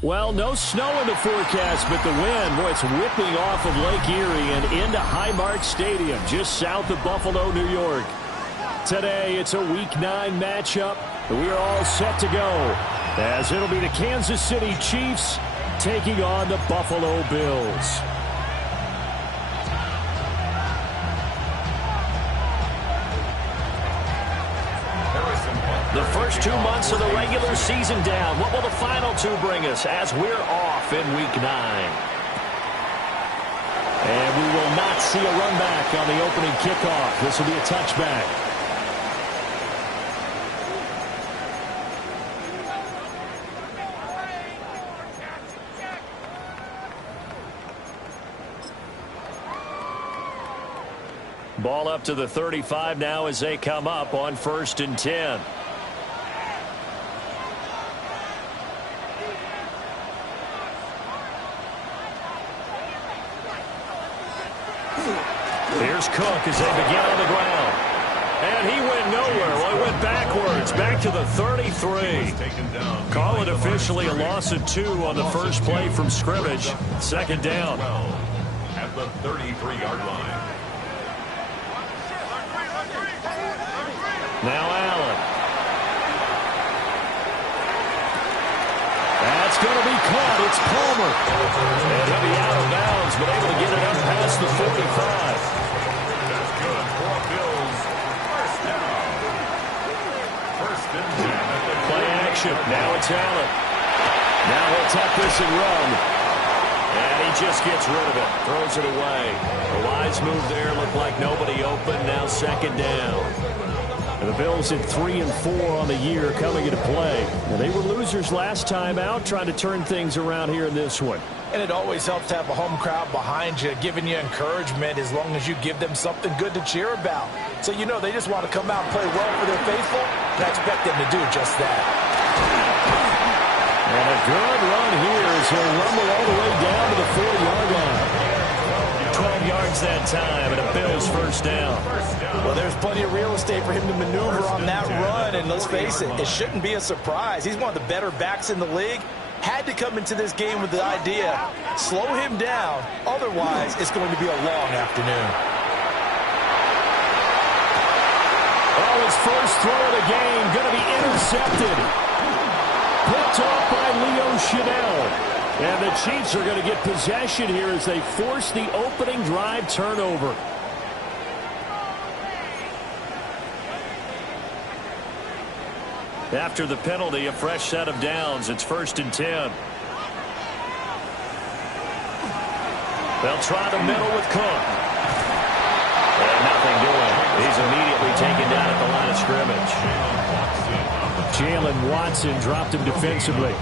Well, no snow in the forecast, but the wind, boy, it's whipping off of Lake Erie and into Highmark Stadium, just south of Buffalo, New York. Today, it's a Week 9 matchup. We are all set to go, as it'll be the Kansas City Chiefs taking on the Buffalo Bills. The first 2 months of the regular season down. What will the final 2 bring us as we're off in Week 9? And we will not see a run back on the opening kickoff. This will be a touchback. Ball up to the 35 now as they come up on 1st and 10. Here's Cook as they begin on the ground. And he went nowhere. Well, he went backwards, back to the 33. Call it officially a loss of 2 on the first play from scrimmage. 2nd down. At the 33-yard line. Now Allen. That's going to be caught. It's Palmer. And he'll be out of bounds, but able to get it up past the 45. That's good for Bills. First down. 1st and 10. Play action. Now it's Allen. Now he'll tuck this and run. And he just gets rid of it. Throws it away. A wise move there. Looked like nobody open. Now 2nd down. And the Bills at 3 and 4 on the year coming into play. Now, they were losers last time out, trying to turn things around here in this one. And it always helps to have a home crowd behind you, giving you encouragement as long as you give them something good to cheer about. So, you know, they just want to come out and play well for their faithful, and I expect them to do just that. And a good run here as he'll rumble all the way down to the 4-yard line. 12 yards that time, and a Bills 1st down. Well, there's plenty of real estate for him to maneuver on that run, and let's face it, it shouldn't be a surprise. He's one of the better backs in the league. Had to come into this game with the idea, slow him down, otherwise it's going to be a long afternoon. Oh, his first throw of the game, going to be intercepted. Picked off by Leo Chanel. And the Chiefs are going to get possession here as they force the opening drive turnover. After the penalty, a fresh set of downs. It's 1st and 10. They'll try the middle with Cook. And nothing doing. He's immediately taken down at the line of scrimmage. Jalen Watson dropped him defensively.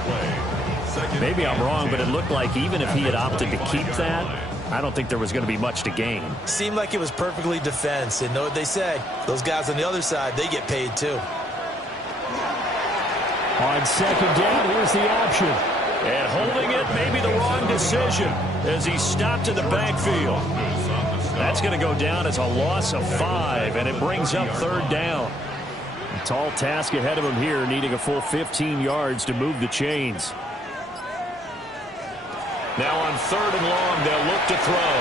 Maybe I'm wrong, but it looked like even if he had opted to keep that, I don't think there was going to be much to gain. Seemed like it was perfectly defense. And know what they say, those guys on the other side, they get paid too. On 2nd down, here's the option. And holding it may be the wrong decision as he stopped in the backfield. That's going to go down as a loss of 5, and it brings up 3rd down. A tall task ahead of him here, needing a full 15 yards to move the chains. Now on 3rd and long, they'll look to throw.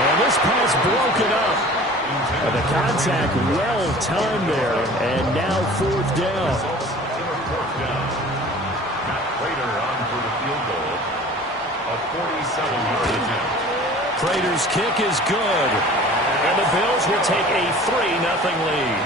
And this pass broken up. And the contact well timed there. And now 4th down. Matt Prater on for the field goal. A 47-yard attempt. Prater's kick is good. And the Bills will take a 3-0 lead.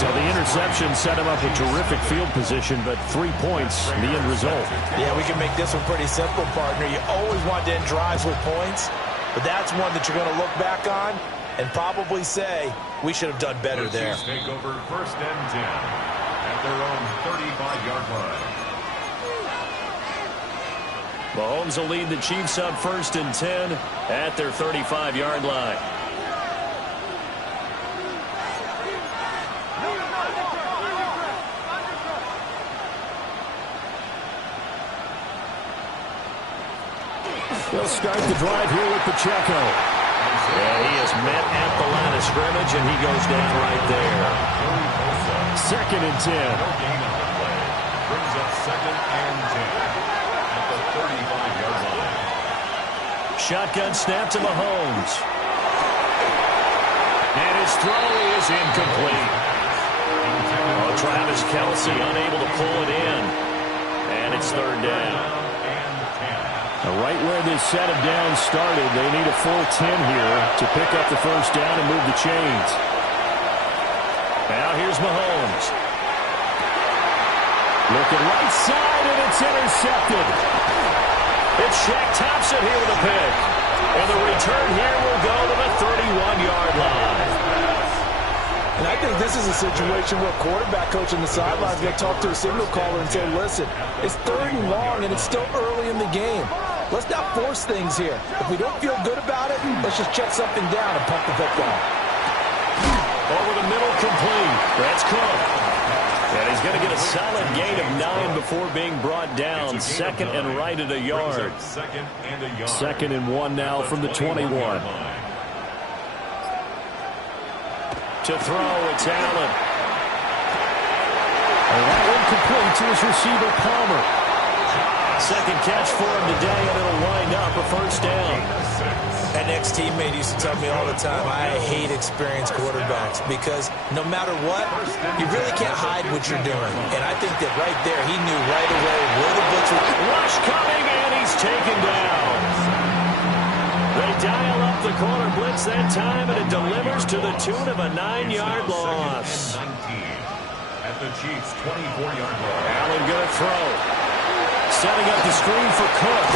So the interception set him up with terrific field position, but 3 points, the end result. Yeah, we can make this one pretty simple, partner. You always want to end drives with points, but that's one that you're going to look back on and probably say, we should have done better there. The Chiefs take over 1st and 10 at their own 35-yard line. Mahomes will lead the Chiefs up 1st and 10 at their 35-yard line. They'll start the drive here with Pacheco. And he is met at the line of scrimmage, and he goes down right there. 2nd and 10. brings up 2nd and 10 at the 35-yard line. Shotgun snap to Mahomes. And his throw is incomplete. Oh, Travis Kelce unable to pull it in. And it's 3rd down. Right where this set of downs started, they need a full 10 here to pick up the 1st down and move the chains. Now here's Mahomes. Looking right side, and it's intercepted. It's Shaq Thompson here with a pick. And the return here will go to the 31-yard line. And I think this is a situation where quarterback coach on the sideline is going to talk to a signal caller and say, listen, it's 3rd and long, and it's still early in the game. Let's not force things here. If we don't feel good about it, let's just check something down and pump the football. Over the middle, complete. That's Cook. And he's going to get a solid gain of 9 before being brought down. 2nd and right at a yard. 2nd and 1 now from the 21. To throw, it's Allen. And that one complete to his receiver, Palmer. 2nd catch for him today, and it'll wind up a 1st down. An ex-teammate used to tell me all the time, I hate experienced quarterbacks because no matter what, you really can't hide what you're doing. And I think that right there, he knew right away where the blitz was. Rush coming, and he's taken down. They dial up the corner blitz that time, and it delivers to the tune of a 9-yard loss. At the Chiefs' 24-yard line. Allen going to throw. Setting up the screen for Cook.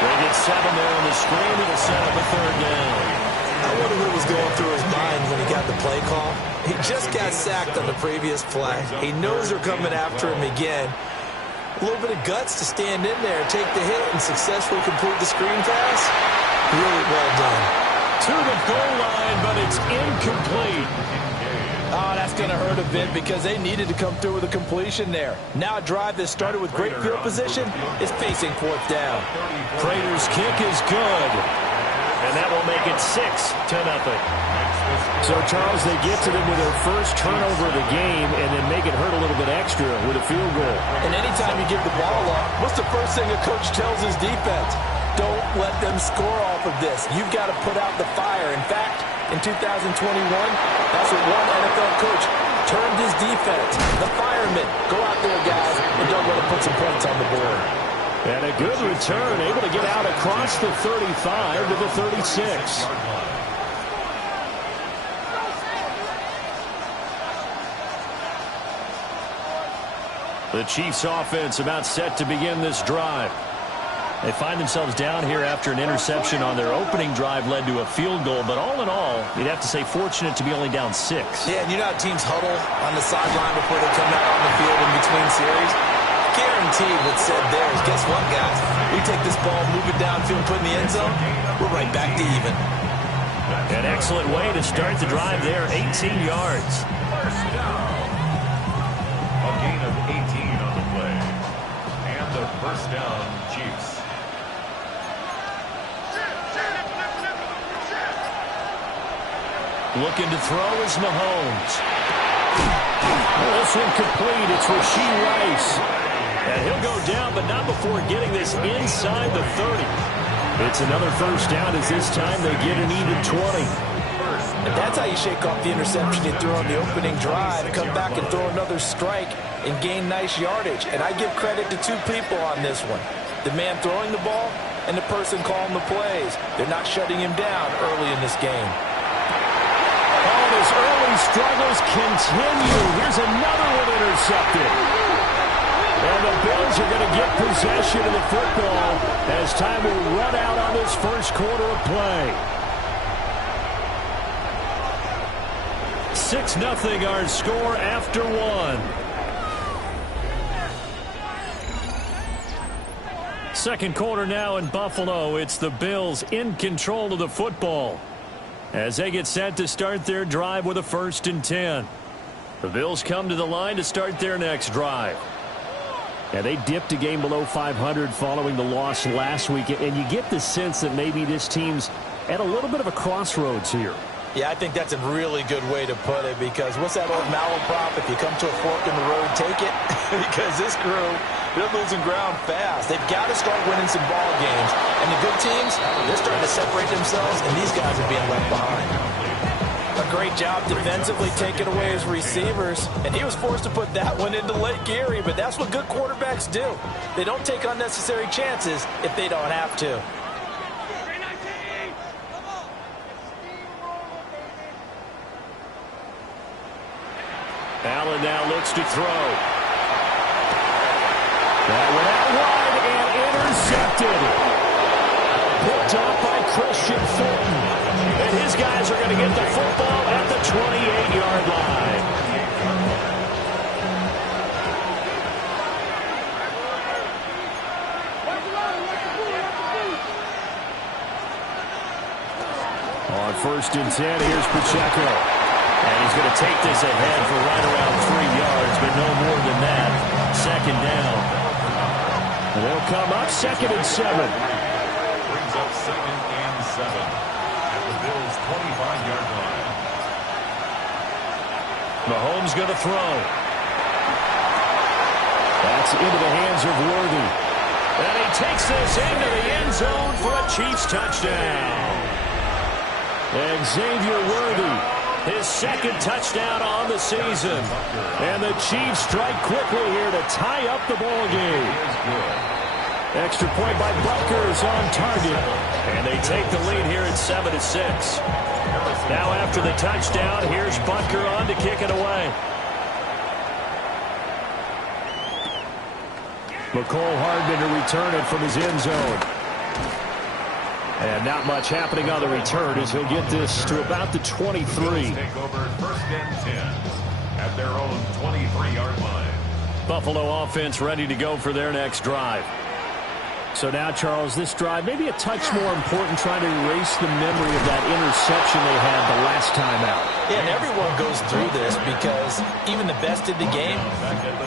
They get 7 there on the screen. It'll set up a 3rd down. I wonder what was going through his mind when he got the play call. He just got sacked on the previous play. He knows they're coming after him again. A little bit of guts to stand in there, take the hit, and successfully complete the screen pass. Really well done. To the goal line, but it's incomplete. Oh, that's going to hurt a bit because they needed to come through with a completion there. Now a drive that started with great field position is facing 4th down. Prater's kick is good. And that will make it 6-0. So, Charles, they get to them with their first turnover of the game and then make it hurt a little bit extra with a field goal. And anytime you give the ball up, what's the first thing a coach tells his defense? Don't let them score off of this. You've got to put out the fire. In fact, in 2021, that's what one NFL coach termed his defense. The firemen. Go out there, guys, and don't let them put some points on the board. And a good return, able to get out across the 35 to the 36. The Chiefs offense about set to begin this drive. They find themselves down here after an interception on their opening drive led to a field goal. But all in all, you'd have to say fortunate to be only down 6. Yeah, and you know how teams huddle on the sideline before they come out on the field in between series? Guaranteed what's said there is, guess what, guys? We take this ball, move it downfield, put in the end zone, we're right back to even. An excellent way to start the drive there, 18 yards. A gain of 18 on the play. And the 1st down, Chiefs. Looking to throw is Mahomes. This one complete. It's Rashee Rice. And he'll go down, but not before getting this inside the 30. It's another 1st down as this time they get an even 20. And that's how you shake off the interception you threw on the opening drive, come back and throw another strike and gain nice yardage. And I give credit to 2 people on this one. The man throwing the ball and the person calling the plays. They're not shutting him down early in this game. Oh, his early struggles continue. Here's another one intercepted. And the Bills are going to get possession of the football as time will run out on this first quarter of play. 6-0 our score after 1. Second quarter now in Buffalo. It's the Bills in control of the football as they get set to start their drive with a 1st and 10. The Bills come to the line to start their next drive. Yeah, they dipped a game below 500 following the loss last week, and you get the sense that maybe this team's at a little bit of a crossroads here. Yeah, I think that's a really good way to put it, because what's that old malaprop? If you come to a fork in the road, take it. Because this crew, they're losing ground fast. They've got to start winning some ball games. And the good teams, they're starting to separate themselves, and these guys are being left behind. A great job defensively taking away his receivers, and he was forced to put that one into Lake Erie, but that's what good quarterbacks do. They don't take unnecessary chances if they don't have to. Allen now looks to throw. That went out wide and intercepted. Picked up by Christian Fulton. And his guys are going to get the football at the 28-yard line. On 1st and 10, here's Pacheco. And he's going to take this ahead for right around 3 yards, but no more than that. 2nd down. And they'll come up 2nd and 7. Brings up 2nd and 7 at the Bills' 25-yard line. Mahomes going to throw. That's into the hands of Worthy. And he takes this into the end zone for a Chiefs touchdown. Xavier Worthy, his 2nd touchdown on the season. And the Chiefs strike quickly here to tie up the ball game. Extra point by Butker's on target. And they take the lead here at 7-6. Now after the touchdown, here's Butker on to kick it away. McCole Hardman to return it from his end zone. And not much happening on the return as he'll get this to about the 23. Take over 1st and 10 at their own 23-yard line. Buffalo offense ready to go for their next drive. So now, Charles, this drive maybe a touch more important, trying to erase the memory of that interception they had the last time out. Yeah, and everyone goes through this, because even the best in the game,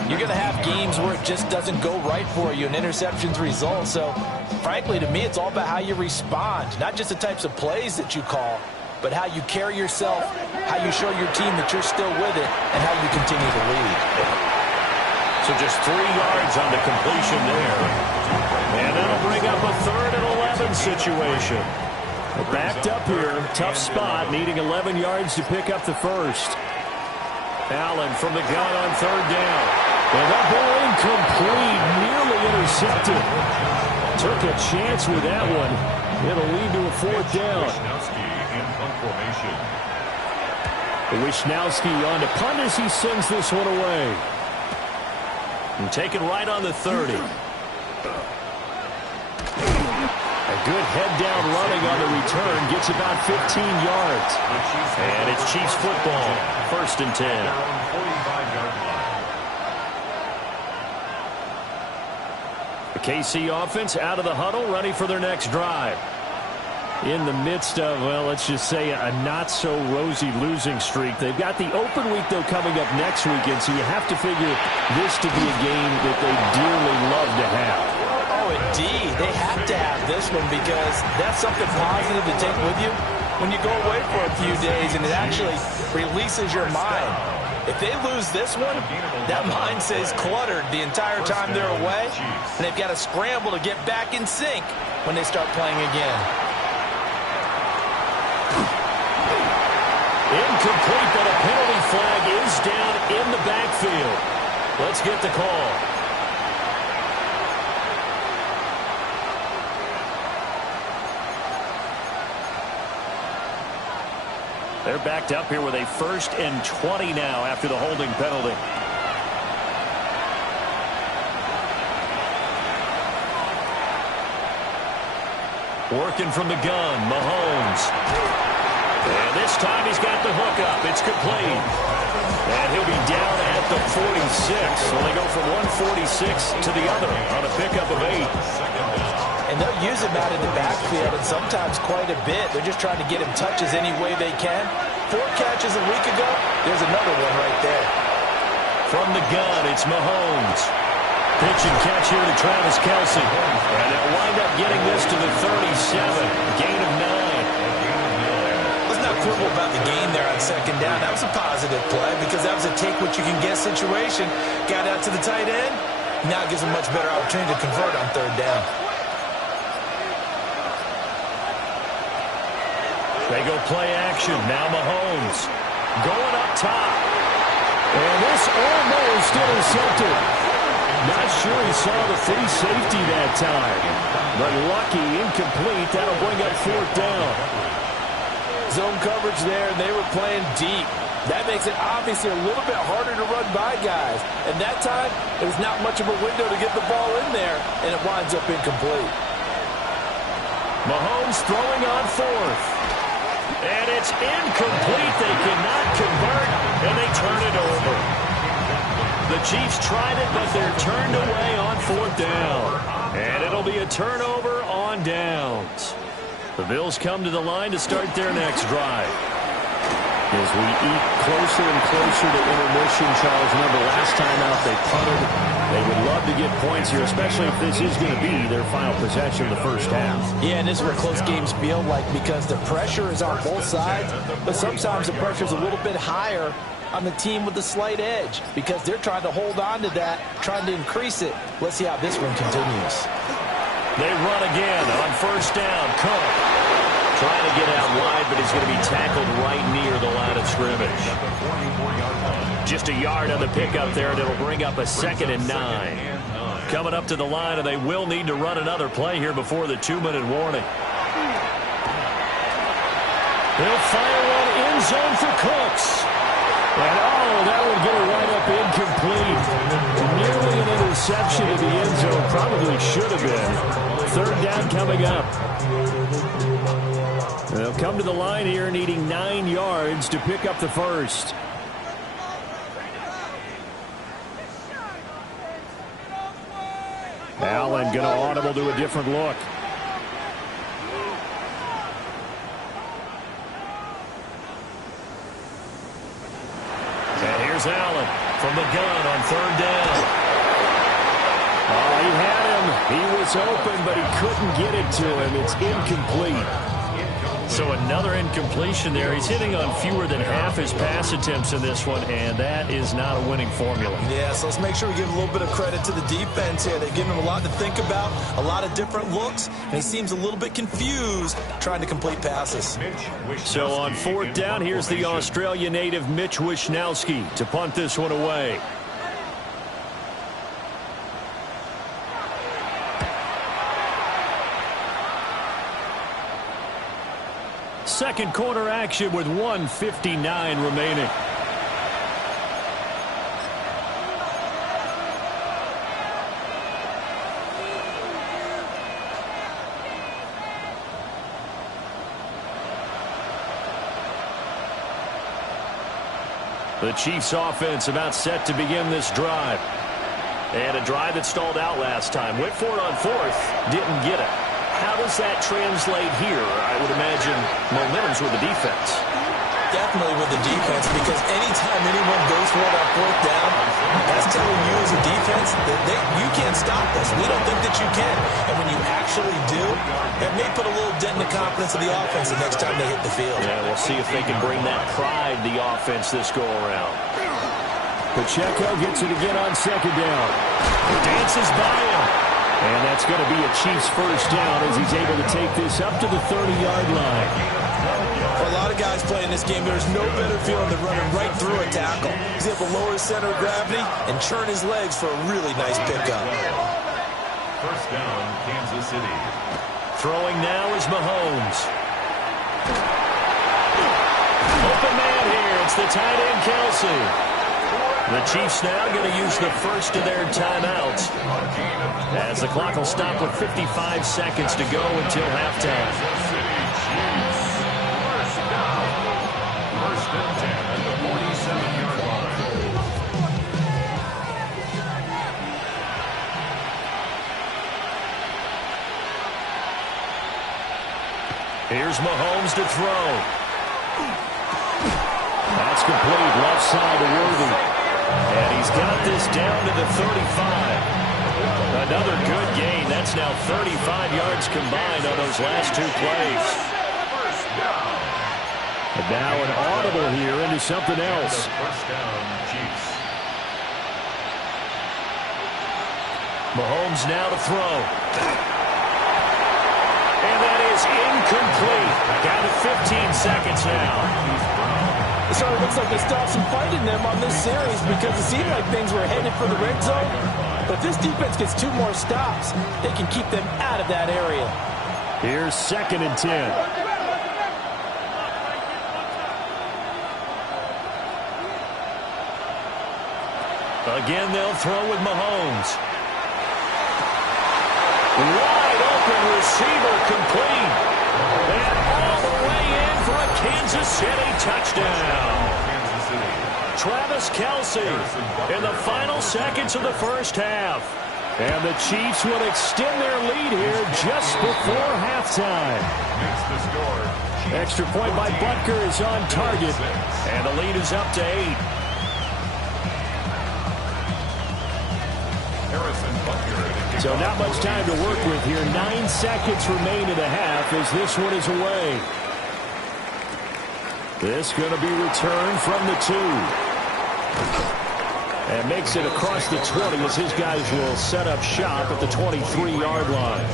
you're going to have games where it just doesn't go right for you and interceptions result. So, frankly, to me, it's all about how you respond, not just the types of plays that you call, but how you carry yourself, how you show your team that you're still with it, and how you continue to lead. So just 3 yards on the completion there. And that'll bring up a 3rd and 11 situation. Backed up here, tough spot, needing 11 yards to pick up the first. Allen from the gun on 3rd down. And that ball incomplete, nearly intercepted. Took a chance with that one. It'll lead to a 4th down. Wishnowski on to punt as he sends this one away. And take it right on the 30. A good head-down running on the return. Gets about 15 yards. And it's Chiefs football. 1st and 10. The KC offense out of the huddle, ready for their next drive. In the midst of, well, let's just say a not-so-rosy losing streak. They've got the open week, though, coming up next weekend, so you have to figure this to be a game that they dearly love to have. Oh, indeed. They have to have this one, because that's something positive to take with you when you go away for a few days, and it actually releases your mind. If they lose this one, that mind stays cluttered the entire time they're away, and they've got to scramble to get back in sync when they start playing again. Incomplete, but a penalty flag is down in the backfield. Let's get the call. They're backed up here with a 1st and 20 now after the holding penalty. Working from the gun, Mahomes. And this time he's got the hook up. It's complete. And he'll be down at the 46. So they go from 146 to the other on a pickup of 8. And they'll use him out in the backfield, and sometimes quite a bit. They're just trying to get him touches any way they can. 4 catches a week ago. There's another one right there. From the gun, it's Mahomes. Pitch and catch here to Travis Kelce. And they'll wind up getting this to the 37. Gain of 9. Let's not not quibble about the gain there on second down. That was a positive play because that was a take-what-you-can-get situation. Got out to the tight end. Now gives a much better opportunity to convert on third down. They go play action. Now Mahomes going up top. And this almost intercepted. Not sure he saw the free safety that time. But lucky, incomplete. That'll bring up fourth down. Zone coverage there, and they were playing deep. That makes it obviously a little bit harder to run by guys. And that time, it was not much of a window to get the ball in there, and it winds up incomplete. Mahomes throwing on fourth. And it's incomplete. They cannot convert, and they turn it over. The Chiefs tried it, but they're turned away on fourth down. And it'll be a turnover on downs. The Bills come to the line to start their next drive. As we eat closer and closer to intermission, Charles, remember last time out they punted. They would love to get points here, especially if this is going to be their final possession of the first half. Yeah, and this is what close games feel like because the pressure is on both sides, but sometimes the pressure is a little bit higher on the team with the slight edge because they're trying to hold on to that, trying to increase it. Let's see how this one continues. They run again on first down. Cook trying to get out wide, but he's going to be tackled right near the line of scrimmage. Just a yard on the pickup there, and it'll bring up a 2nd and 9. Coming up to the line, and they will need to run another play here before the 2-minute warning. They'll fire one end zone for Cooks. And, that would get it right up incomplete. Nearly an interception in the end zone. Probably should have been. Third down coming up. They'll come to the line here needing 9 yards to pick up the first. Allen going to audible to a different look. And here's Allen from the gun on third down. Oh, he had him. He was open, but he couldn't get it to him. It's incomplete. So another incompletion there. He's hitting on fewer than half his pass attempts in this one, and that is not a winning formula. Yeah, so let's make sure we give a little bit of credit to the defense here. They've given him a lot to think about, a lot of different looks, and he seems a little bit confused trying to complete passes. So on fourth down, here's the Australia native Mitch Wishnowsky to punt this one away. Second quarter action with 1:59 remaining. The Chiefs offense about set to begin this drive. And a drive that stalled out last time. Went for it on fourth, didn't get it. How does that translate here? I would imagine momentum's with the defense. Definitely with the defense, because anytime anyone goes for it on fourth down, that's telling you as a defense that you can't stop us. We don't think that you can. And when you actually do, that may put a little dent in the confidence of the offense the next time they hit the field. Yeah, we'll see if they can bring that pride, the offense, this go-around. Pacheco gets it again on second down. Dances by him. And that's going to be a Chiefs first down as he's able to take this up to the 30-yard line. For a lot of guys playing this game, there's no better feeling than running right through a tackle. He's able to lower his center of gravity and churn his legs for a really nice pickup. First down, Kansas City. Throwing now is Mahomes. Open man here. It's the tight end, Kelsey. The Chiefs now going to use the first of their timeouts as the clock will stop with 55 seconds to go until halftime. First and 10 at the 47-yard line. Here's Mahomes to throw. That's complete. Left side to Worthy. And he's got this down to the 35. Another good gain. That's now 35 yards combined on those last two plays. And now an audible here into something else. First down, Chiefs. Mahomes now to throw. And that is incomplete. Down to 15 seconds now. It sort of looks like they stopped some fighting them on this series because it seemed like things were headed for the red zone. But if this defense gets 2 more stops, they can keep them out of that area. Here's 2nd and 10. Again, they'll throw with Mahomes. Wide open receiver complete. And all the way in for a Kansas City touchdown. Kansas City. Travis Kelce in the final seconds of the first half. And the Chiefs would extend their lead here just before halftime. Makes the score. Chiefs Extra point by Butker is on target. And the lead is up to 8. So not much time to work with here. 9 seconds remain in the half as this one is away. This going to be returned from the 2. And makes it across the 20 as his guys will set up shop at the 23-yard line.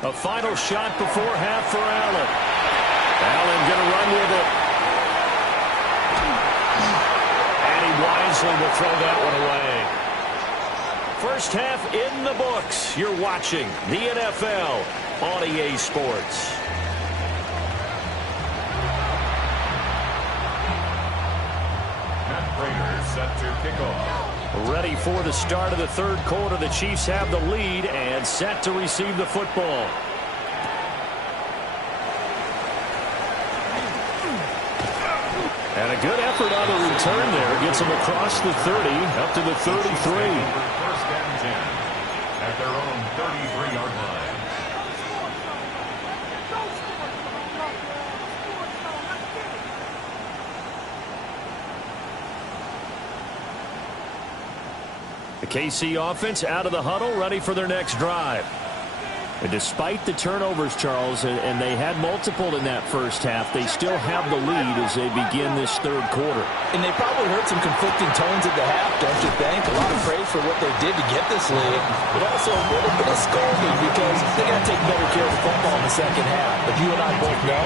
A final shot before half for Allen. Allen going to run with it. And he wisely will throw that one away. First half in the books. You're watching the NFL on EA Sports. Matt Prater set to kick off. Ready for the start of the 3rd quarter. The Chiefs have the lead and set to receive the football. And a good effort on the return there. Gets them across the 30, up to the 33. First and 10 at their own 33-yard line. The KC offense out of the huddle, ready for their next drive. And despite the turnovers, Charles, and they had multiple in that first half, they still have the lead as they begin this 3rd quarter. And they probably heard some conflicting tones at the half, don't you think? A lot of praise for what they did to get this lead, but also a little bit of scolding because they got to take better care of the football in the second half. But you and I both know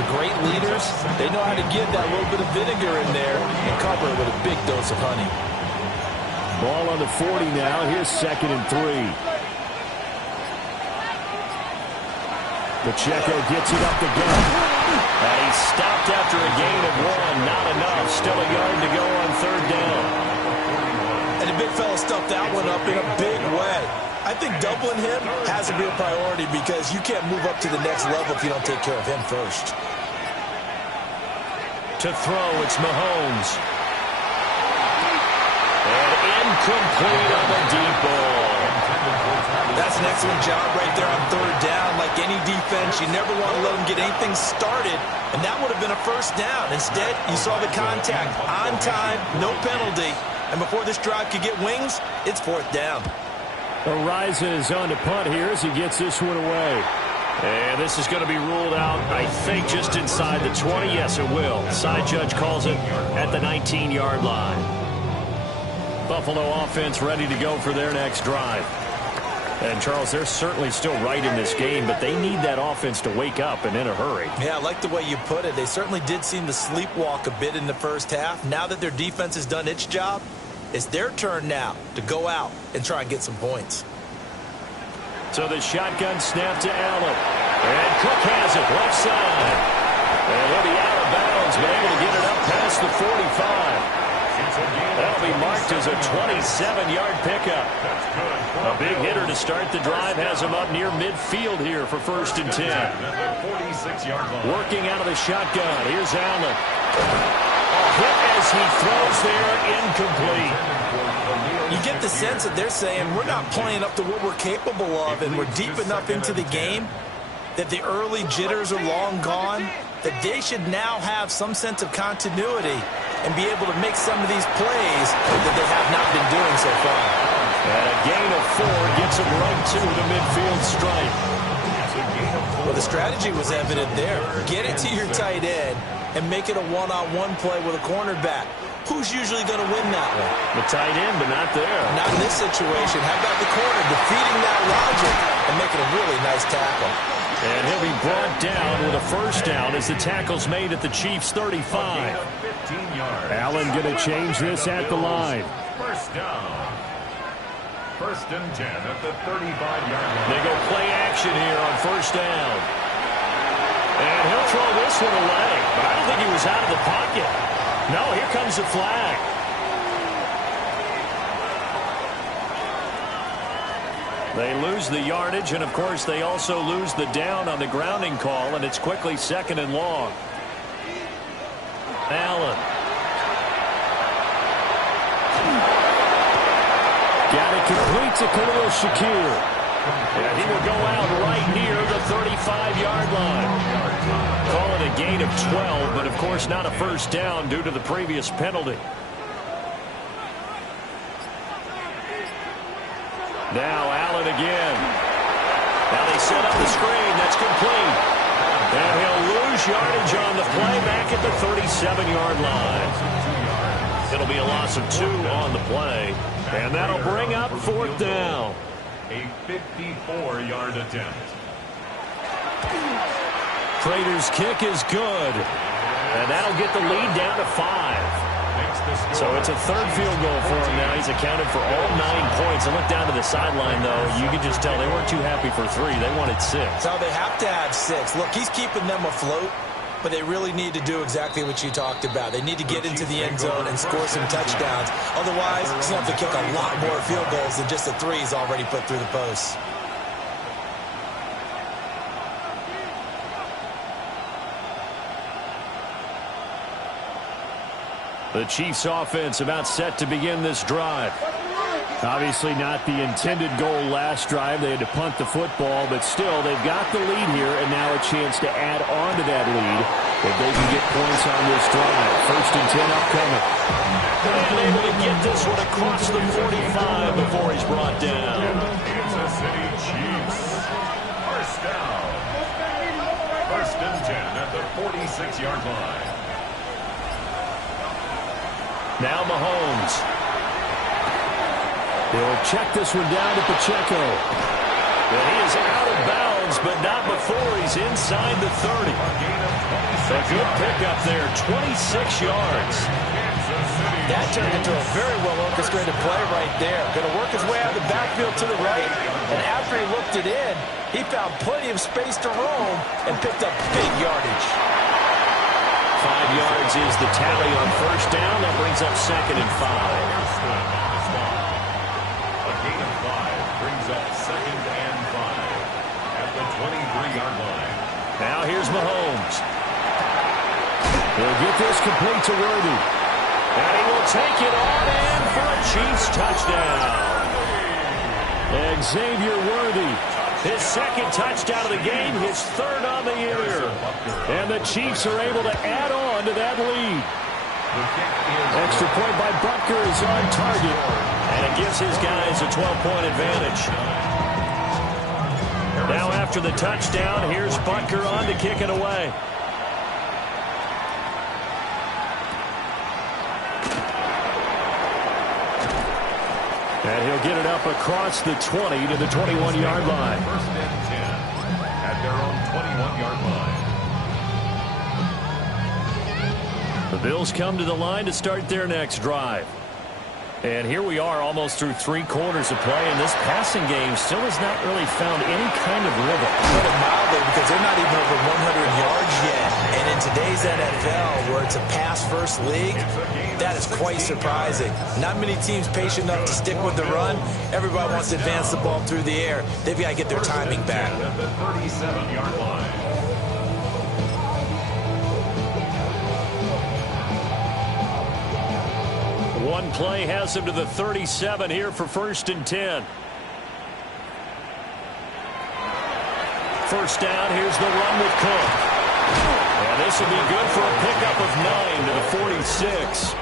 the great leaders, they know how to give that little bit of vinegar in there and cover it with a big dose of honey. Ball on the 40 now. Here's 2nd and 3. Pacheco gets it up the gut. And he's stopped after a gain of 1. Not enough. Still a yard to go on 3rd down. And the big fella stuffed that one up in a big way. I think doubling him has to be a priority because you can't move up to the next level if you don't take care of him first. To throw, it's Mahomes. And incomplete on the deep ball. That's an excellent job right there on 3rd down. Like any defense, you never want to let them get anything started, and that would have been a first down. Instead, you saw the contact on time, no penalty, and before this drive could get wings, it's 4th down. Ariza is on to punt here as he gets this one away. And this is going to be ruled out, I think, just inside the 20. Yes, it will. Side judge calls it at the 19-yard line. Buffalo offense ready to go for their next drive. And, Charles, they're certainly still right in this game, but they need that offense to wake up and in a hurry. Yeah, I like the way you put it. They certainly did seem to sleepwalk a bit in the first half. Now that their defense has done its job, it's their turn now to go out and try and get some points. So the shotgun snap to Allen. And Cook has it left side. And he'll be out of bounds, but able to get it up past the 45. That'll be marked as a 27-yard pickup. A big hitter to start the drive has him up near midfield here for 1st and 10. Working out of the shotgun. Here's Allen. A hit as he throws there, incomplete. You get the sense that they're saying we're not playing up to what we're capable of and we're deep enough into the game that the early jitters are long gone, that they should now have some sense of continuity and be able to make some of these plays that they have not been doing so far. And a gain of 4 gets them right to the midfield stripe. Well, the strategy was evident there. Get it to your tight end and make it a one-on-one play with a cornerback. Who's usually going to win that one? The tight end, but not there. Not in this situation. How about the corner defeating that logic and making a really nice tackle? And he'll be brought down with a first down as the tackle's made at the Chiefs' 35. 15 yards. Allen going to change this at the line. First down. First and 10 at the 35-yard line. They go play action here on first down. And he'll throw this one away. But I don't think he was out of the pocket. No, here comes the flag. They lose the yardage, and, of course, they also lose the down on the grounding call, and it's quickly second and long. Allen. Got it complete to Khalil Shakir. And he will go out right near the 35-yard line. Call it a gain of 12, but, of course, not a first down due to the previous penalty. Now Allen again. Now they set up the screen. That's complete. And he'll lose yardage on the play back at the 37-yard line. It'll be a loss of 2 on the play. And that'll bring up fourth down. A 54-yard attempt. Prater's kick is good. And that'll get the lead down to 5. So it's a third field goal for him now. He's accounted for all 9 points. And look down to the sideline, though. You can just tell they weren't too happy for 3. They wanted 6. So they have to have 6. Look, he's keeping them afloat, but they really need to do exactly what you talked about. They need to get into the end zone and score some touchdowns. Otherwise, he's going to have to kick a lot more field goals than just the 3 he's already put through the posts. The Chiefs offense about set to begin this drive. Obviously not the intended goal last drive. They had to punt the football, but still they've got the lead here and now a chance to add on to that lead if they can get points on this drive. First and 10 upcoming. And able to get this one across the 45 before he's brought down. Kansas City Chiefs. First down. First and 10 at the 46-yard line. Now Mahomes. They'll check this one down to Pacheco. And he is out of bounds, but not before he's inside the 30. A good pickup there, 26 yards. That turned into a very well-orchestrated play right there. Going to work his way out of the backfield to the right, and after he looked it in, he found plenty of space to roam and picked up big yardage. 5 yards is the tally on first down. That brings up second and 5. A gain of 5 brings up second and 5 at the 23-yard line. Now here's Mahomes. They'll get this complete to Worthy. And he will take it on in for a Chiefs touchdown. Xavier Worthy. His second touchdown of the game, his third on the year. And the Chiefs are able to add on to that lead. Extra point by Butker is on target. And it gives his guys a 12-point advantage. Now after the touchdown, here's Butker on to kick it away. And he'll get it up across the 20 to the 21-yard line. First and 10 at their own 21-yard line. The Bills come to the line to start their next drive. And here we are almost through 3 quarters of play, and this passing game still has not really found any kind of rhythm. Put it mildly, because they're not even over 100 yards yet. And in today's NFL, where it's a pass-first league, that is quite surprising. Not many teams patient enough to stick with the run. Everybody wants to advance the ball through the air. They've got to get their timing back. At the 37-yard line. One play has him to the 37 here for first and 10. first down. Here's the run with Cook. And this will be good for a pickup of 9 to the 46.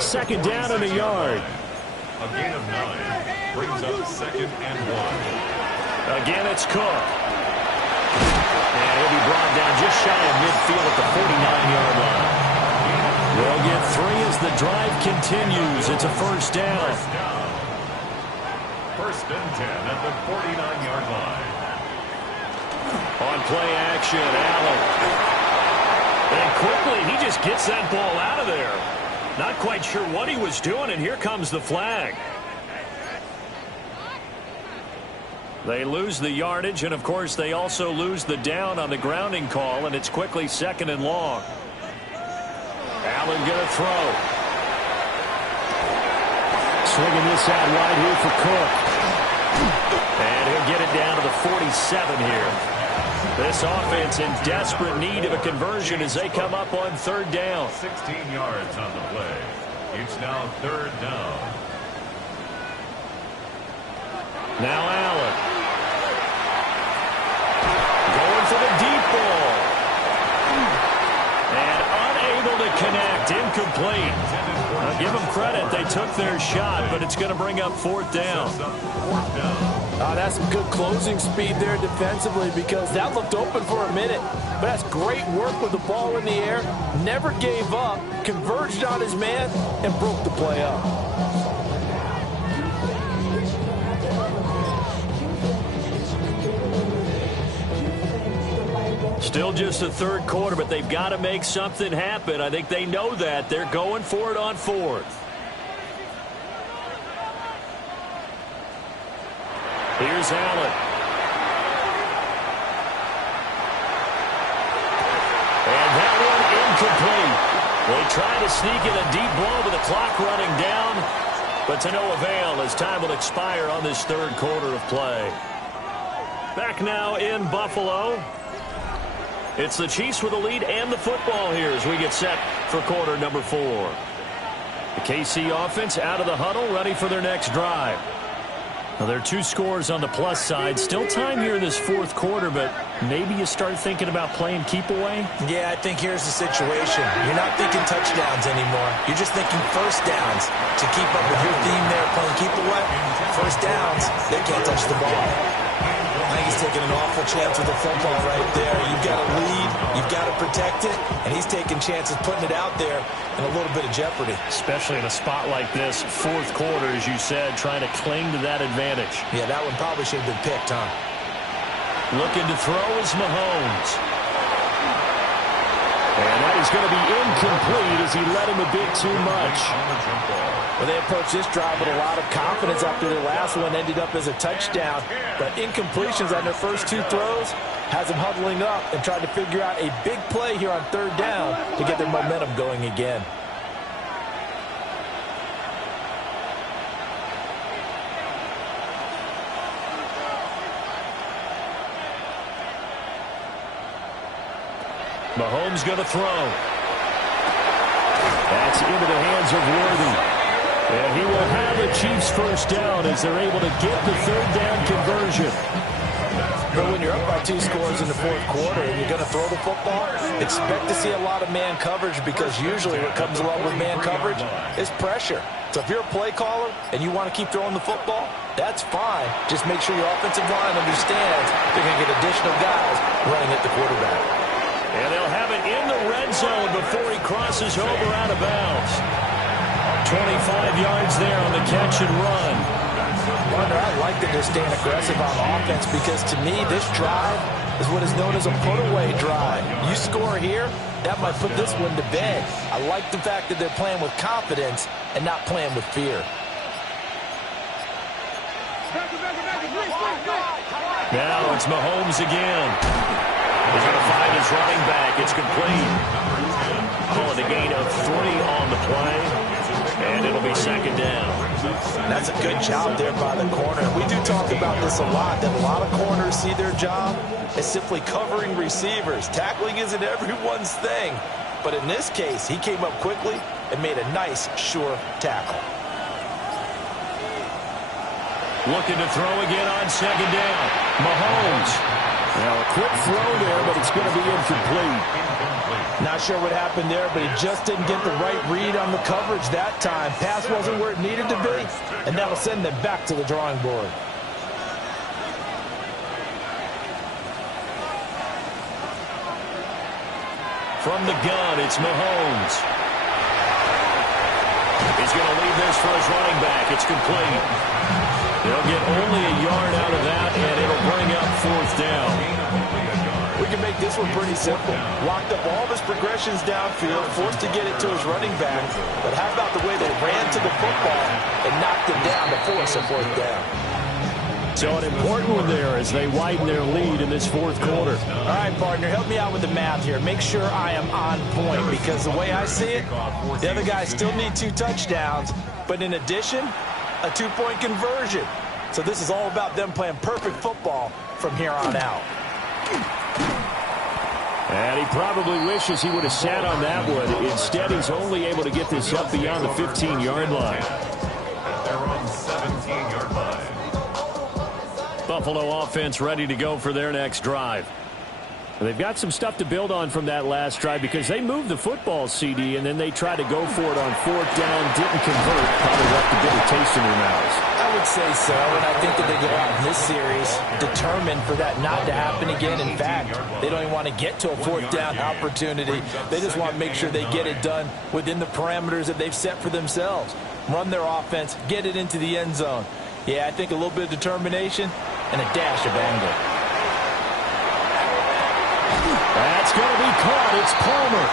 Second down and a yard. A gain of 9 brings up 2nd and 1. Again, it's Cook. And he'll be brought down just shy of midfield at the 49-yard line. They'll get 3 as the drive continues. It's a first down. First and 10 at the 49-yard line. On play action, Allen. And quickly, he just gets that ball out of there. Not quite sure what he was doing, and here comes the flag. They lose the yardage, and of course they also lose the down on the grounding call, and it's quickly 2nd and long. Allen going to throw. Swinging this out wide here for Cook. And he'll get it down to the 47 here. This offense in desperate need of a conversion as they come up on 3rd down. 16 yards on the play. It's now 3rd down. Now Allen. Going for the deep ball. And unable to connect. Incomplete. I'll give them credit. They took their shot, but it's going to bring up 4th down. That's some good closing speed there defensively because that looked open for a minute. But that's great work with the ball in the air. Never gave up, converged on his man, and broke the play up. Still just the 3rd quarter, but they've got to make something happen. I think they know that. They're going for it on 4th. Here's Allen. And that one incomplete. They try to sneak in a deep ball with the clock running down, but to no avail as time will expire on this 3rd quarter of play. Back now in Buffalo. It's the Chiefs with the lead and the football here as we get set for quarter number 4. The KC offense out of the huddle, ready for their next drive. Now, there are 2 scores on the plus side. Still time here in this 4th quarter, but maybe you start thinking about playing keep away? Yeah, I think here's the situation. You're not thinking touchdowns anymore. You're just thinking first downs. To keep up with your theme there, playing keep away, first downs, they can't touch the ball. I think he's taking an awful chance with the football right there. You've got to lead, you've got to protect it, and he's taking chances putting it out there in a little bit of jeopardy. Especially in a spot like this, 4th quarter, as you said, trying to cling to that advantage. Yeah, that one probably should have been picked, huh? Looking to throw is Mahomes. And that is going to be incomplete as he led him a bit too much. Well, they approached this drive with a lot of confidence after their last one ended up as a touchdown. But incompletions on their first 2 throws has them huddling up and trying to figure out a big play here on 3rd down to get their momentum going again. Mahomes going to throw. That's into the hands of Worthy. And he will have the Chiefs first down as they're able to get the 3rd down conversion. But when you're up by 2 scores in the 4th quarter and you're going to throw the football, expect to see a lot of man coverage because usually what comes along with man coverage is pressure. So if you're a play caller and you want to keep throwing the football, that's fine. Just make sure your offensive line understands they're going to get additional guys running at the quarterback. And they'll have it in the red zone before he crosses over out of bounds. 25 yards there on the catch and run. Wonder, I like that they're staying aggressive on offense because to me this drive is what is known as a put-away drive. You score here, that might put this one to bed. I like the fact that they're playing with confidence and not playing with fear. Now it's Mahomes again. He's going to find his running back. It's complete. Call it a gain of 3 on the play. And it'll be 2nd down. That's a good job there by the corner. We do talk about this a lot, that a lot of corners see their job as simply covering receivers. Tackling isn't everyone's thing. But in this case, he came up quickly and made a nice, sure tackle. Looking to throw again on 2nd down. Mahomes. Now a quick throw there, but it's going to be incomplete. Not sure what happened there, but he just didn't get the right read on the coverage that time. Pass wasn't where it needed to be, and that'll send them back to the drawing board. From the gun, it's Mahomes. He's going to leave this for his running back. It's complete. They'll get only a yard out of that, and it'll bring up fourth down. We can make this one pretty simple. Locked up all of his progressions downfield, forced to get it to his running back. But how about the way they ran to the football and knocked him down to force a fourth down? So an important one there as they widen their lead in this fourth quarter. All right, partner, help me out with the math here. Make sure I am on point, because the way I see it, the other guys still need 2 touchdowns, but in addition, a 2-point conversion. So this is all about them playing perfect football from here on out. And he probably wishes he would have sat on that one. Instead, he's only able to get this up beyond the 15-yard line. They're on 17-yard line. Buffalo offense ready to go for their next drive. They've got some stuff to build on from that last drive because they moved the football, CD, and then they tried to go for it on fourth down, didn't convert, probably left a bitter taste in their mouths. I would say so, and I think that they go out in this series determined for that not to happen again. In fact, they don't even want to get to a fourth down opportunity. They just want to make sure they get it done within the parameters that they've set for themselves. Run their offense, get it into the end zone. Yeah, I think a little bit of determination and a dash of anger. That's going to be caught. It's Palmer.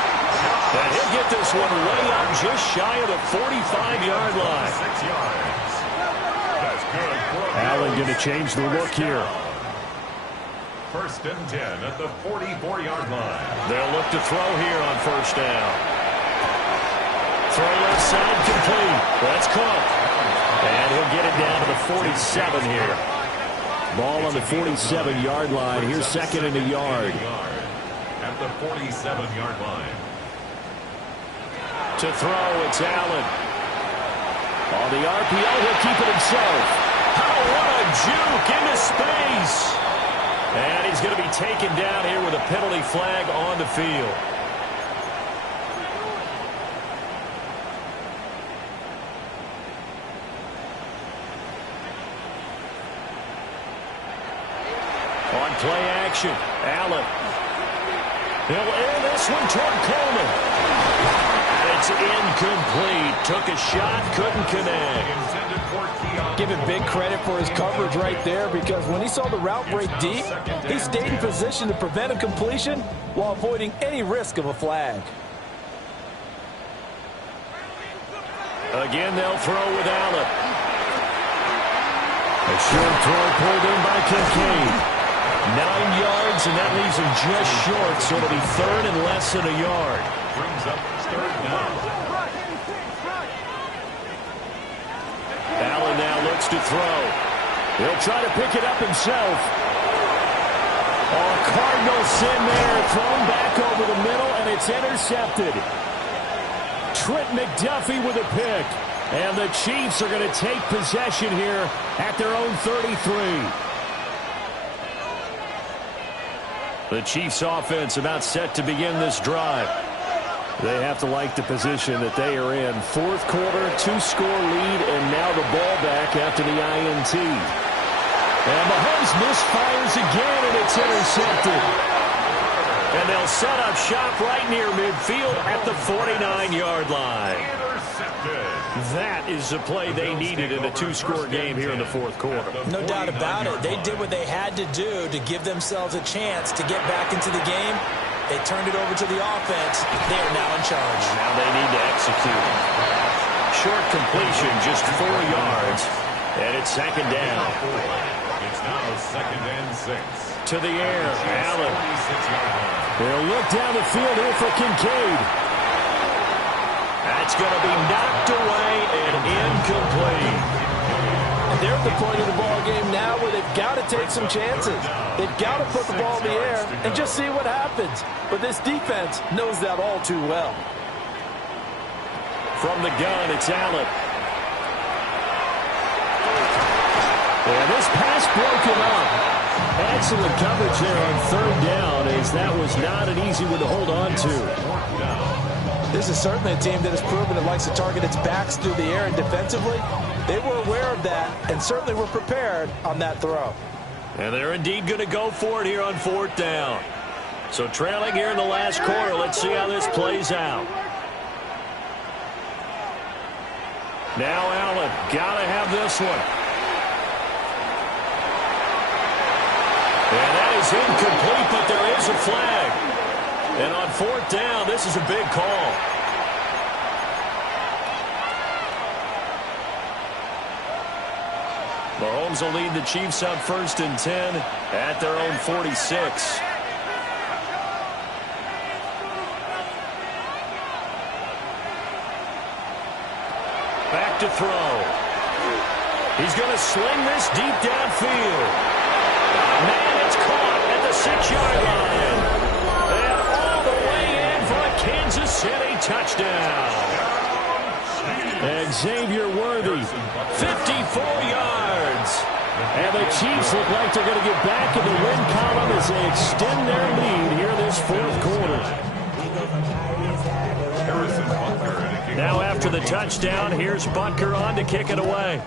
And he'll get this one way up just shy of the 45-yard line. 6 yards. That's good. Allen going to change the look here. First and 10 at the 44-yard line. They'll look to throw here on first down. Throw left side complete. That's Cook. And he'll get it down to the 47 here. Ball on the 47-yard line. Here's second and a yard. At the 47-yard line. To throw, it's Allen. On the RPO, he'll keep it himself. Oh, what a juke into space. And he's going to be taken down here with a penalty flag on the field. On play action, Allen. He'll air this one toward Coleman. And it's incomplete. Took a shot, couldn't connect. Give him big credit for his coverage right there, because when he saw the route break deep, he stayed in position to prevent a completion while avoiding any risk of a flag. Again, they'll throw with Allen. A short throw pulled in by Kincaid. 9 yards, and that leaves him just short, so it'll be third and less than a yard. Brings up third down. Allen now looks to throw. He'll try to pick it up himself. Oh, Cardinals in there, thrown back over the middle, and it's intercepted. Trent McDuffie with a pick. And the Chiefs are going to take possession here at their own 33. The Chiefs offense about set to begin this drive. They have to like the position that they are in. Fourth quarter, 2-score lead, and now the ball back after the INT. And Mahomes misfires again, and it's intercepted. And they'll set up shop right near midfield at the 49-yard line. That is the play they needed in a 2-score game here in the fourth quarter. No doubt about it. They did what they had to do to give themselves a chance to get back into the game. They turned it over to the offense. They are now in charge. Now they need to execute. Short completion, just 4 yards. And it's second down. It's now second and 6. To the air, Allen. They'll look down the field here for Kincaid. That's going to be knocked away and incomplete. And they're at the point of the ball game now where they've got to take some chances. They've got to put the ball in the air and just see what happens. But this defense knows that all too well. From the gun, it's Allen. And this pass broken up. Excellent coverage there on third down, as that was not an easy one to hold on to. This is certainly a team that has proven it likes to target its backs through the air and defensively. They were aware of that and certainly were prepared on that throw. And they're indeed going to go for it here on fourth down. So trailing here in the last quarter. Let's see how this plays out. Now Allen, got to have this one. And that is incomplete, but there is a flag. And on fourth down, this is a big call. Mahomes will lead the Chiefs up 1st and 10 at their own 46. Back to throw. He's going to sling this deep downfield. Man, it's caught at the 6-yard line. And all the way in for a Kansas City touchdown. Xavier Worthy, 54 yards. and the Chiefs look like they're going to get back in the win column as they extend their lead here this fourth quarter. Now after the touchdown, here's Butker on to kick it away.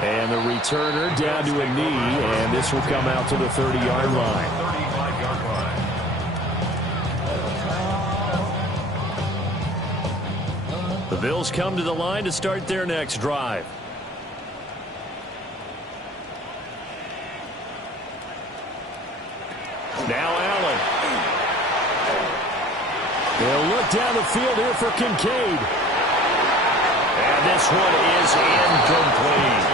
And the returner down to a knee, and this will come out to the 30-yard line. 35-yard line. The Bills come to the line to start their next drive. Now Allen. They'll look down the field here for Kincaid. And this one is incomplete.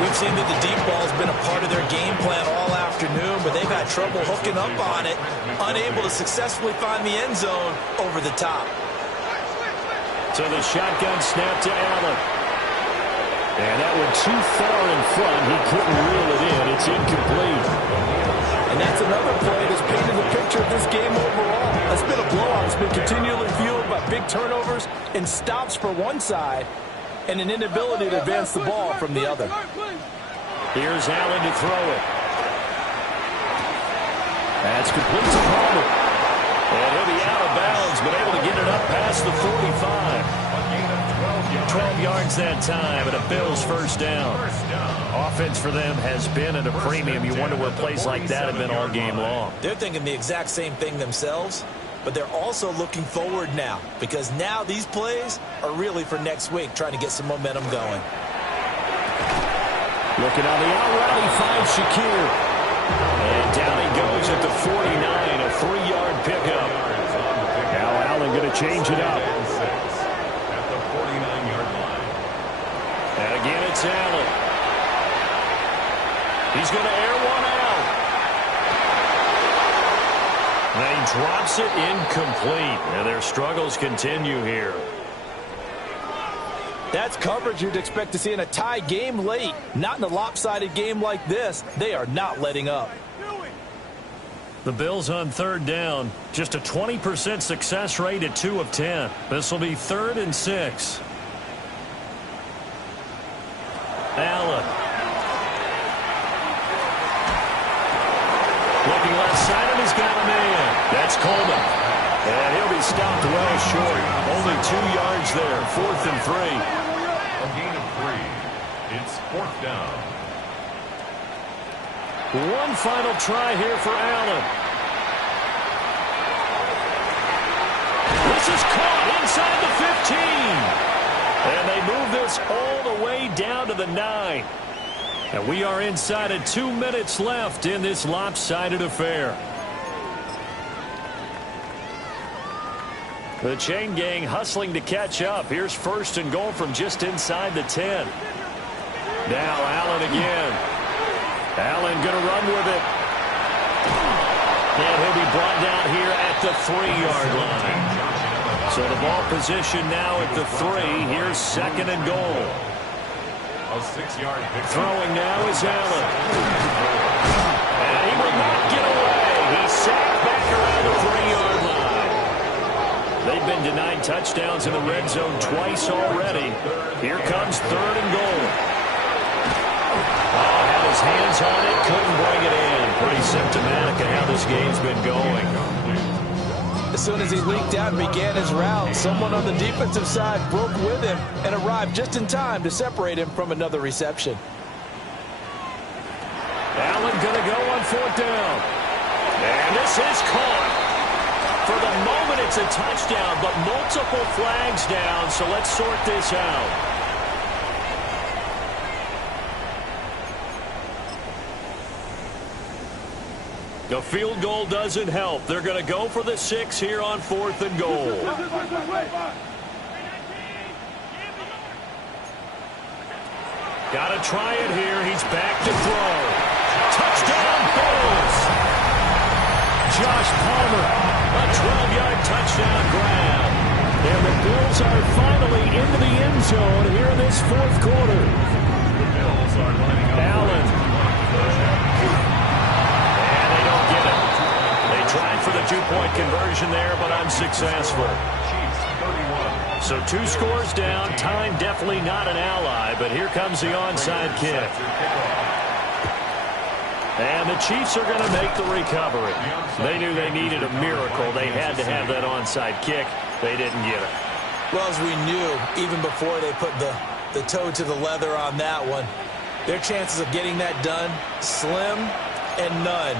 We've seen that the deep ball has been a part of their game plan all afternoon, but they've had trouble hooking up on it, unable to successfully find the end zone over the top. So the shotgun snap to Allen. And that one too far in front. He couldn't reel it in. It's incomplete. And that's another play that's painted the picture of this game overall. It's been a blowout. It's been continually fueled by big turnovers and stops for one side and an inability to advance the ball from the other. Here's Allen to throw it. That's complete to Palmer. And he'll be out of bounds, but able to get it up past the 45. 12 yards that time, and a Bills first down. Offense for them has been at a premium. You wonder where plays like that have been all game long. They're thinking the exact same thing themselves, but they're also looking forward now, because now these plays are really for next week, trying to get some momentum going. Looking on the out route, he finds Shakir. And down he goes at the 49, a 3-yard pickup. Now Allen going to change it up. At the 49-yard line. And again, it's Allen. He's going to air one out. And he drops it incomplete. And their struggles continue here. That's coverage you'd expect to see in a tie game late. Not in a lopsided game like this. They are not letting up. The Bills on third down. Just a 20% success rate at 2 of 10. This will be 3rd and 6. Allen. Looking left side, and he's got a man. That's Coleman. And he'll be stopped well short. Only 2 yards there. 4th and 3. A gain of 3. It's 4th down. One final try here for Allen. This is caught inside the 15. And they move this all the way down to the 9. And we are inside of 2 minutes left in this lopsided affair. The chain gang hustling to catch up. Here's 1st and goal from just inside the 10. Now Allen again. Allen going to run with it. And he'll be brought down here at the 3-yard line. So the ball position now at the 3. Here's 2nd and goal. A 6-yard pickup. Throwing now is Allen. And he will not get away. He's sacked back around the 3-yard line. They've been denied touchdowns in the red zone twice already. Here comes 3rd and goal. Oh, had his hands on it, couldn't bring it in. Pretty symptomatic of how this game's been going. As soon as he leaked out and began his route, someone on the defensive side broke with him and arrived just in time to separate him from another reception. Allen going to go on 4th down. And this is caught. For the moment, it's a touchdown, but multiple flags down, so let's sort this out. The field goal doesn't help. They're going to go for the 6 here on 4th and goal. Got to try it here. He's back to throw. Touchdown, Bills. Josh Palmer, a 12-yard touchdown grab. And the Bills are finally into the end zone here in this 4th quarter. The Bills are lining up. Allen. And they don't get it. They tried for the 2-point conversion there, but unsuccessful. Chiefs 31. So 2 scores down. Time definitely not an ally, but here comes the onside kick. And the Chiefs are going to make the recovery. They knew they needed a miracle. They had to have that onside kick. They didn't get it. Well, as we knew, even before they put the toe to the leather on that one, their chances of getting that done, slim and none.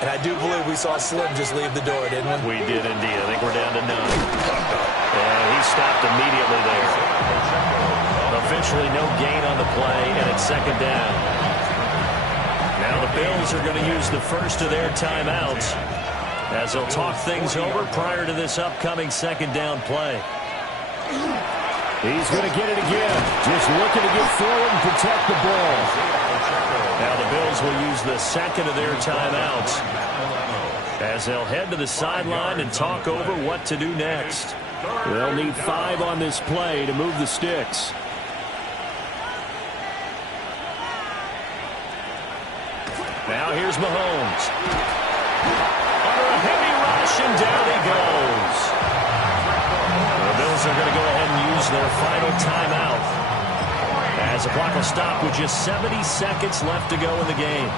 And I do believe we saw Slim just leave the door, didn't we? We did indeed. I think we're down to none. And he stopped immediately there. Officially no gain on the play, and it's 2nd down. Now the Bills are going to use the first of their timeouts as they'll talk things over prior to this upcoming 2nd down play. He's going to get it again. Just looking to get forward and protect the ball. Now the Bills will use the 2nd of their timeouts as they'll head to the sideline and talk over what to do next. They'll need 5 on this play to move the sticks. Now here's Mahomes. Under a heavy rush, and down he goes. The Bills are going to go ahead and use their final timeout as the clock will stop with just 70 seconds left to go in the game.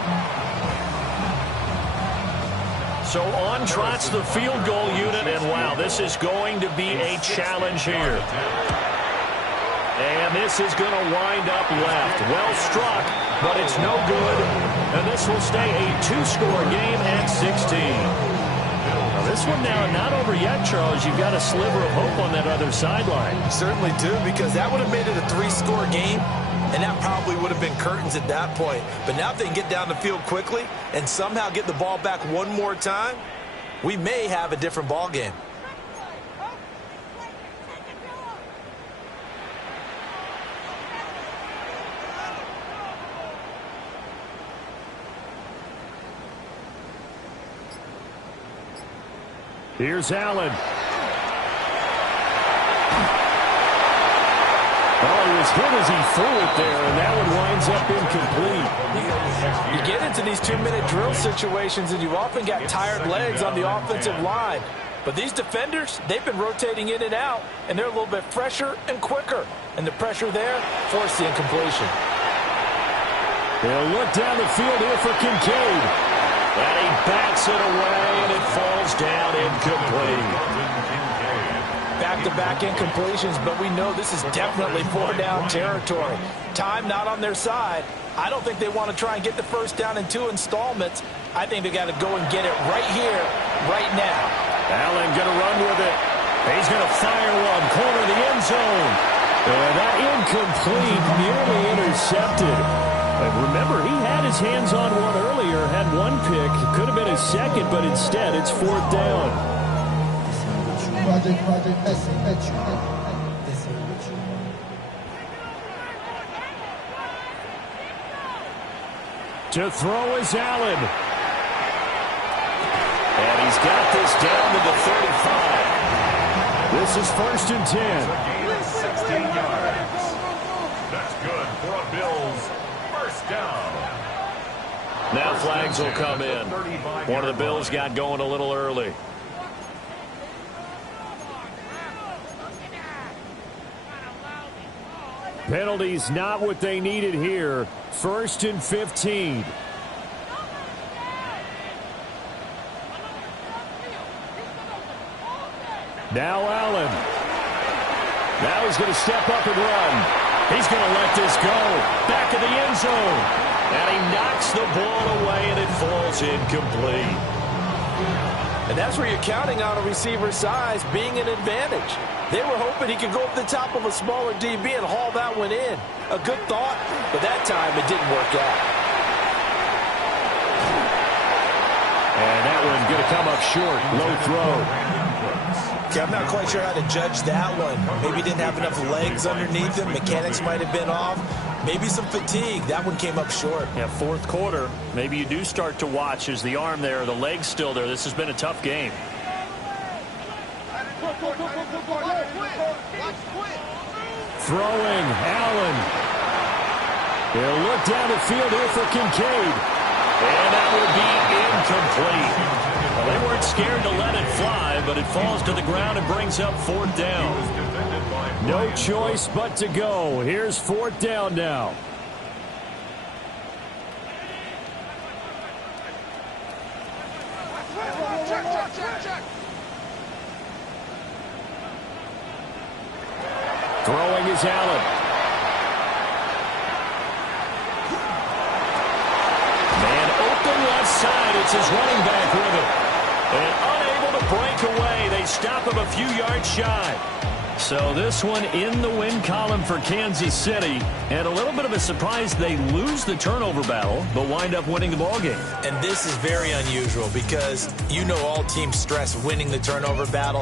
So on trots the field goal unit, and wow, this is going to be a challenge here. And this is going to wind up left. Well struck, but it's no good. And this will stay a 2-score game at 16. Now this one now not over yet, Charles. You've got a sliver of hope on that other sideline. Certainly do, because that would have made it a 3-score game, and that probably would have been curtains at that point. But now if they can get down the field quickly and somehow get the ball back one more time, we may have a different ball game. Here's Allen. Oh, he was hit as he threw it there, and that one winds up incomplete. You get into these 2-minute drill situations, and you often got tired legs on the offensive line. But these defenders, they've been rotating in and out, and they're a little bit fresher and quicker. And the pressure there forced the incompletion. They'll look down the field here for Kincaid. And he bats it away, and it falls down incomplete. Back-to-back incompletions, but we know this is definitely 4-down territory. Time not on their side. I don't think they want to try and get the first down in 2 installments. I think they got to go and get it right here, right now. Allen going to run with it. He's going to fire one, corner the end zone. And that incomplete, nearly intercepted. Remember, he had his hands on one earlier, had one pick. Could have been his second, but instead it's 4th down. To throw is Allen. And he's got this down to the 35. This is 1st and 10. Gain of 16 yards. That's good for a Bills first down. Now flags will come in. One of the Bills got going a little early. Penalties not what they needed here. 1st and 15. Now Allen. Now he's going to step up and run. He's going to let this go. Back of the end zone. And he knocks the ball away, and it falls incomplete. And that's where you're counting on a receiver's size being an advantage. They were hoping he could go up the top of a smaller DB and haul that one in. A good thought, but that time it didn't work out. And that one's going to come up short. Low throw. Okay, I'm not quite sure how to judge that one. Maybe he didn't have enough legs underneath him. Mechanics might have been off. Maybe some fatigue. That one came up short. Yeah, 4th quarter. Maybe you do start to watch. Is the arm there, the leg's still there? This has been a tough game. Throwing, Allen. He'll look down the field here for Kincaid. And that would be incomplete. Well, they weren't scared to let it fly, but it falls to the ground and brings up 4th down. No choice but to go. Here's 4th down now. Throwing is Allen. Man open left side. It's his running back with him. And unable to break away. They stop him a few yards shy. So this one in the win column for Kansas City. And a little bit of a surprise, they lose the turnover battle, but wind up winning the ballgame. And this is very unusual because you know all teams stress winning the turnover battle.